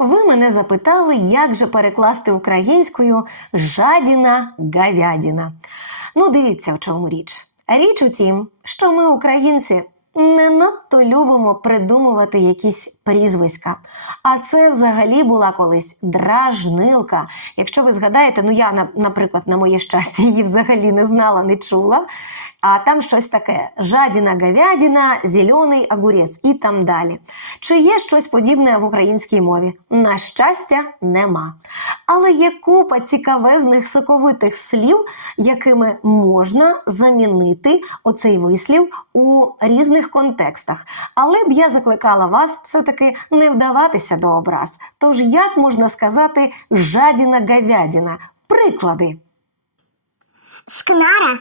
ви мене запитали, як же перекласти українською жадіна говядіна. Ну, дивіться, в чому річ. Річ у тім, що ми, українці, не надто любимо придумувати якісь прізвиська. А це взагалі була колись дражнилка. Якщо ви згадаєте, ну я, наприклад, на моє щастя, її взагалі не знала, не чула. А там щось таке: жадіна говядіна, зелений огурець і там далі. Чи є щось подібне в українській мові? На щастя, нема. Але є купа цікавезних соковитих слів, якими можна замінити оцей вислів у різних контекстах. Але б я закликала вас все-таки не вдаватися до образ. Тож як можна сказати жадіна говядіна? Приклади. Скнара.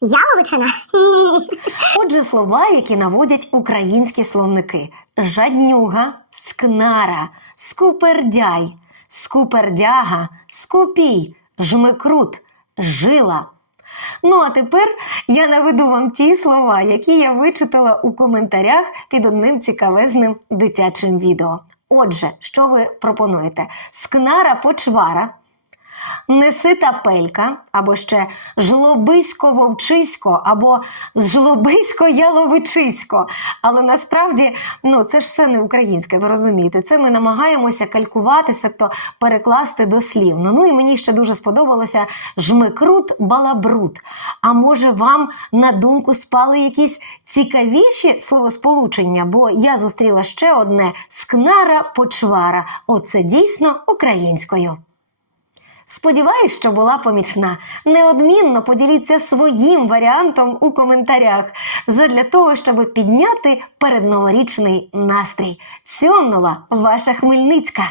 Яловичина? Ні-ні-ні. Отже, слова, які наводять українські словники: жаднюга, скнара, скупердяй, скупердяга, скупій, жмикрут, жила. Ну а тепер я наведу вам ті слова, які я вичитала у коментарях під одним цікавезним дитячим відео. Отже, що ви пропонуєте? Скнара почвара, Несита пелька, або ще жлобисько вовчисько, або жлобисько яловичисько. Але насправді ну, це ж все не українське, ви розумієте. Це ми намагаємося калькувати, себто перекласти дослівно. Ну і мені ще дуже сподобалося жмикрут балабрут. А може вам на думку спали якісь цікавіші словосполучення? Бо я зустріла ще одне скнара почвара. Оце дійсно українською. Сподіваюсь, що була помічна. Неодмінно поділіться своїм варіантом у коментарях задля того, щоб підняти передноворічний настрій. Цьомнула ваша Хмельницька.